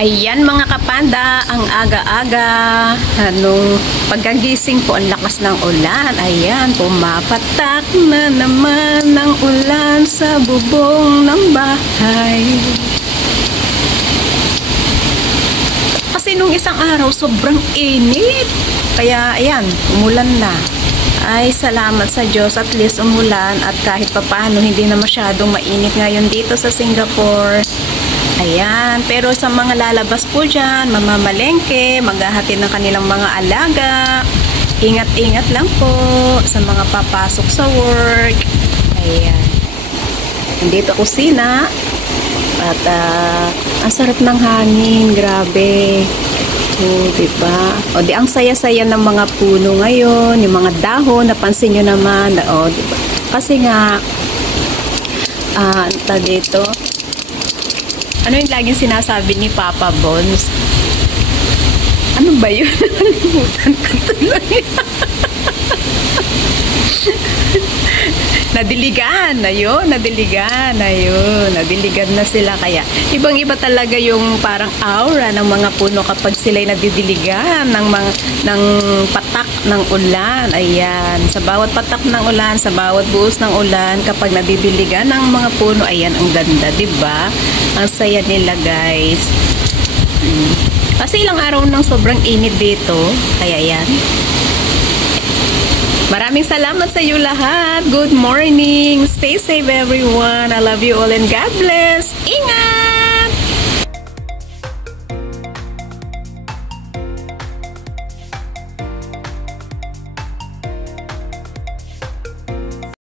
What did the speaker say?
Ayan mga kapanda, ang aga-aga, anong pagkagising po, ang lakas ng ulan. Ayan, pumapatak na naman ang ulan sa bubong ng bahay. Kasi nung isang araw, sobrang init. Kaya ayan, umulan na. Ay, salamat sa Diyos, at least umulan at kahit papaano hindi na masyadong mainit ngayon dito sa Singapore. Ayan, pero sa mga lalabas po dyan, mamamalengke, maghahatid ng kanilang mga alaga, ingat-ingat lang po sa mga papasok sa work. Ayan. Nandito kusina at ang sarap ng hangin, grabe. O, diba? O, di ang saya-saya ng mga puno ngayon, yung mga dahon, napansin nyo naman, o, diba? Kasi nga, dito, ano yung laging sinasabi ni Papa Bones? Ano ba yun? Nalimutan ko tuloy. Nadiligan. Ayun, nadiligan. Ayun, nadiligan na sila. Kaya, ibang-iba talaga yung parang aura ng mga puno kapag sila'y nadidiligan ng patak ng ulan. Ayan. Sa bawat patak ng ulan, sa bawat buhos ng ulan, kapag nadidiligan ng mga puno, ayan, ang ganda, diba? Ang saya nila, guys. Kasi ilang araw nang sobrang init dito. Kaya yan. Maraming salamat sa iyo lahat. Good morning. Stay safe everyone. I love you all and God bless.